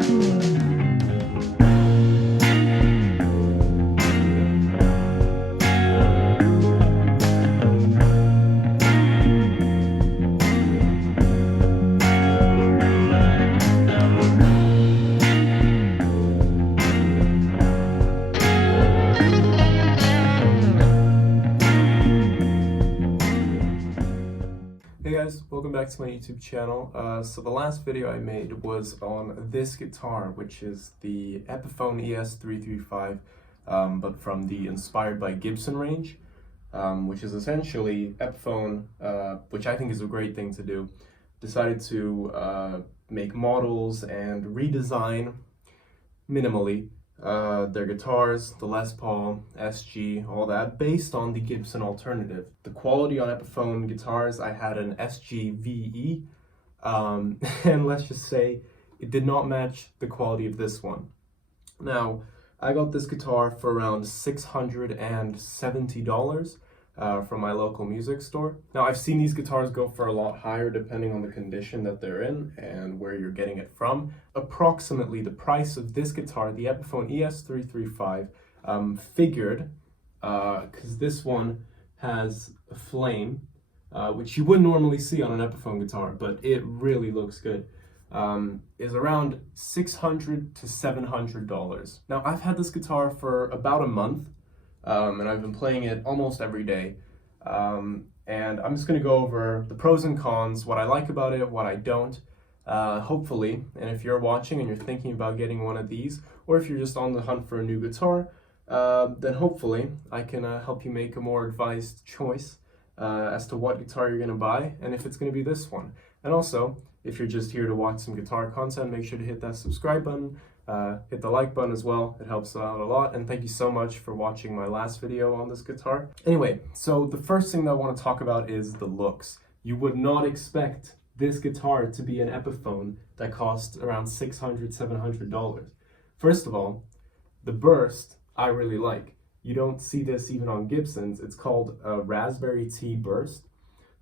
Hey guys, welcome back to my YouTube channel. So the last video I made was on this guitar, which is the Epiphone ES-335, but from the Inspired by Gibson range, which is essentially Epiphone, which I think is a great thing to do. Decided to make models and redesign minimally their guitars, the Les Paul, SG, all that, based on the Gibson alternative. The quality on Epiphone guitars, I had an SG VE, and let's just say it did not match the quality of this one. Now, I got this guitar for around $670 from my local music store. Now, I've seen these guitars go for a lot higher depending on the condition that they're in and where you're getting it from. Approximately the price of this guitar, the Epiphone ES-335, figured, because this one has a flame, which you wouldn't normally see on an Epiphone guitar, but it really looks good, is around $600 to $700. Now, I've had this guitar for about a month, and I've been playing it almost every day. And I'm just going to go over the pros and cons, what I like about it, what I don't, hopefully. And if you're watching and you're thinking about getting one of these, or if you're just on the hunt for a new guitar, then hopefully I can help you make a more advised choice as to what guitar you're going to buy and if it's going to be this one. And also, if you're just here to watch some guitar content, make sure to hit that subscribe button. Hit the like button as well, it helps out a lot, and thank you so much for watching my last video on this guitar. Anyway, so the first thing that I want to talk about is the looks. You would not expect this guitar to be an Epiphone that costs around $600, $700. First of all, the burst I really like. You don't see this even on Gibsons. It's called a Raspberry Tea burst.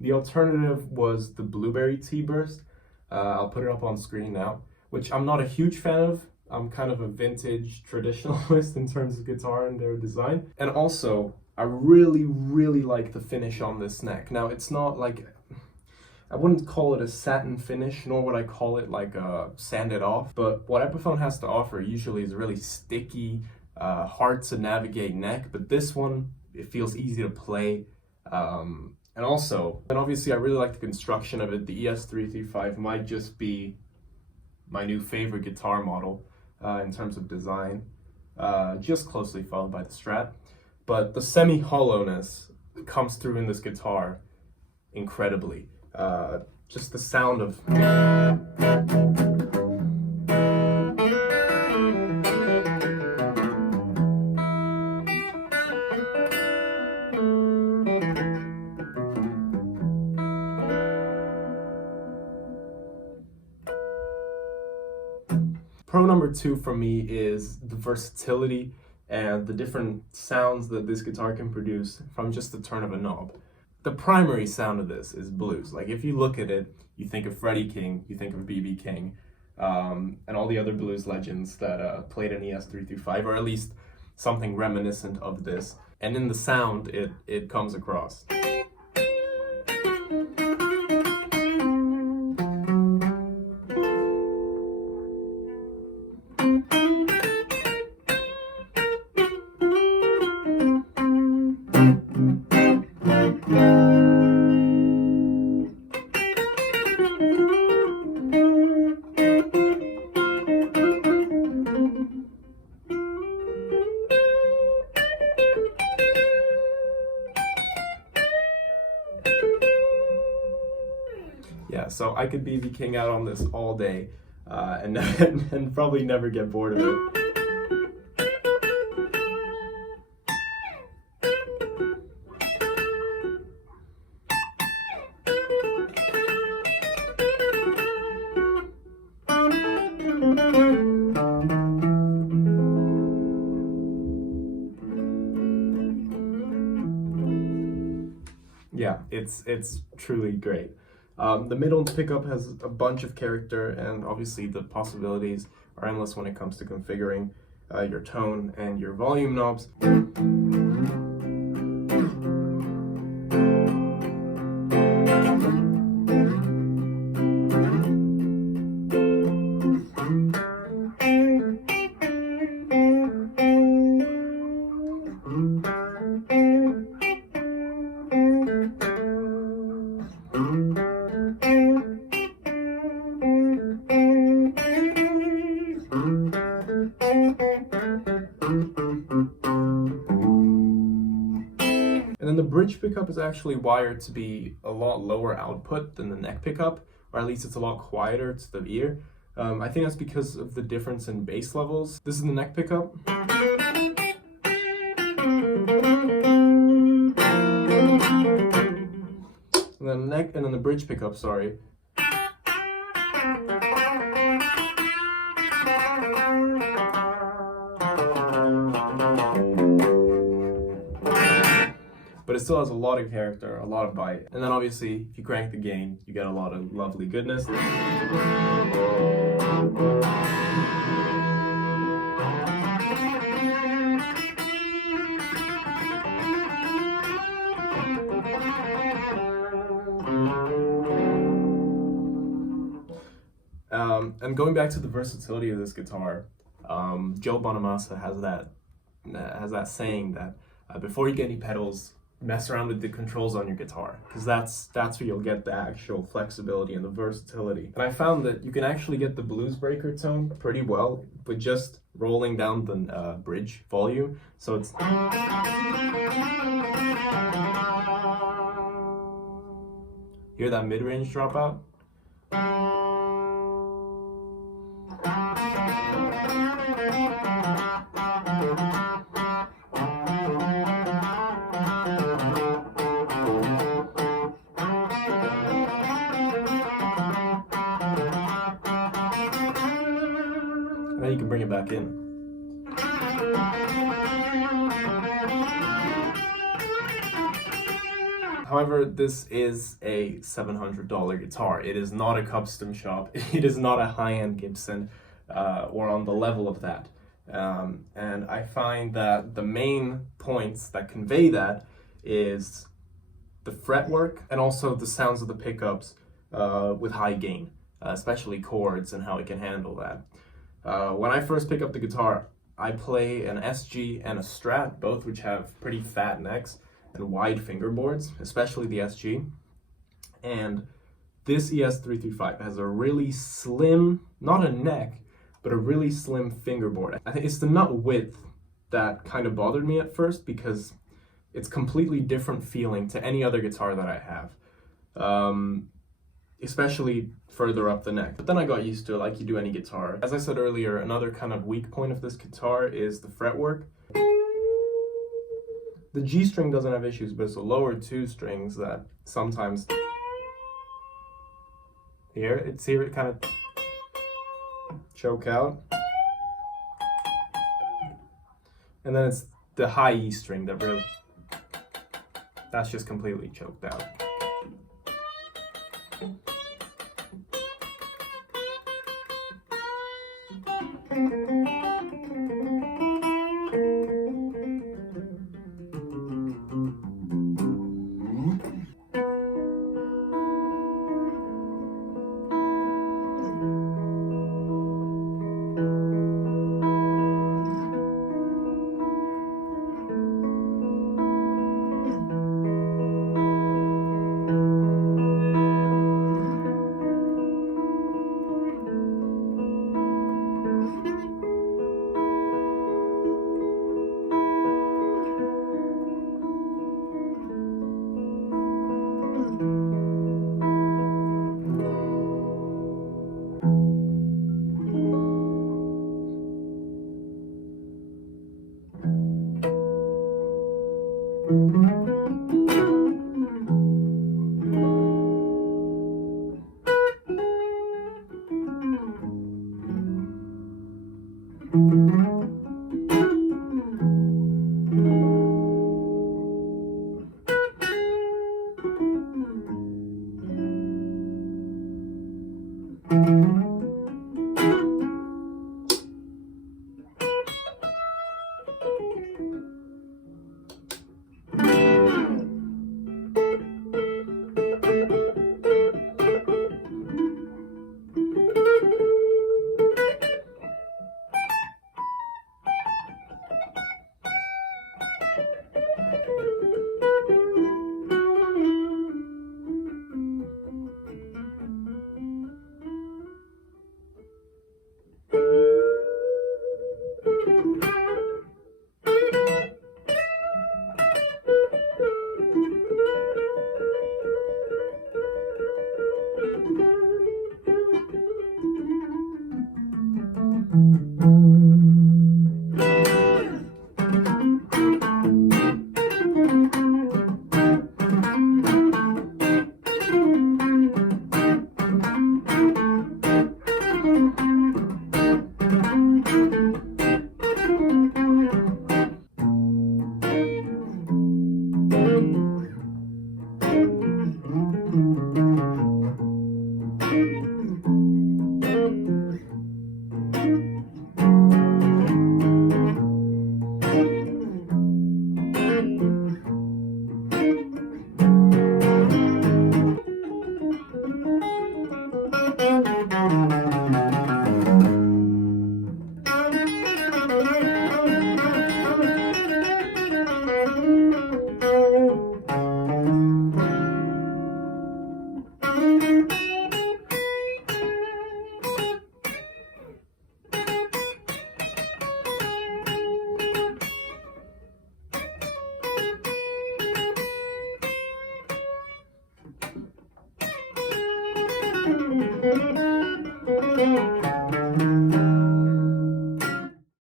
The alternative was the Blueberry Tea burst. I'll put it up on screen now, which I'm not a huge fan of. I'm kind of a vintage traditionalist in terms of guitar and their design. And also, I really, really like the finish on this neck. Now, it's not like, I wouldn't call it a satin finish, nor would I call it like a sanded off. But what Epiphone has to offer usually is a really sticky, hard to navigate neck. But this one, it feels easy to play. And obviously, I really like the construction of it. The ES-335 might just be my new favorite guitar model. In terms of design, just closely followed by the Strat. But the semi-hollowness comes through in this guitar incredibly. Just the sound of... Pro number 2 for me is the versatility and the different sounds that this guitar can produce from just the turn of a knob. The primary sound of this is blues. Like if you look at it, you think of Freddie King, you think of B.B. King, and all the other blues legends that played an ES-335, or at least something reminiscent of this. And in the sound, it comes across. Yeah, so I could B.B. King out on this all day and probably never get bored of it. Yeah, it's truly great. The middle pickup has a bunch of character, and obviously the possibilities are endless when it comes to configuring your tone and your volume knobs. And then the bridge pickup is actually wired to be a lot lower output than the neck pickup, or at least it's a lot quieter to the ear. I think that's because of the difference in bass levels. This is the neck pickup. And then the bridge pickup, sorry. But it still has a lot of character, a lot of bite. And then obviously, if you crank the gain, you get a lot of lovely goodness. And going back to the versatility of this guitar, Joe Bonamassa has that saying that before you get any pedals, mess around with the controls on your guitar, because that's where you'll get the actual flexibility and the versatility. And I found that you can actually get the Bluesbreaker Tone pretty well with just rolling down the bridge volume. So it's hear that mid-range dropout? Now you can bring it back in. However, this is a $700 guitar. It is not a custom shop. It is not a high-end Gibson or on the level of that. And I find that the main points that convey that is the fretwork and also the sounds of the pickups with high gain, especially chords and how it can handle that. When I first pick up the guitar, I play an SG and a Strat, both which have pretty fat necks and wide fingerboards, especially the SG. And this ES-335 has a really slim, not a neck, but a really slim fingerboard. I think it's the nut width that kind of bothered me at first because it's completely different feeling to any other guitar that I have. Especially further up the neck. But then I got used to it like you do any guitar. As I said earlier, another kind of weak point of this guitar is the fretwork. The G string doesn't have issues, but it's the lower two strings that sometimes here it kind of choke out. And then it's the high E string that really, that's just completely choked out.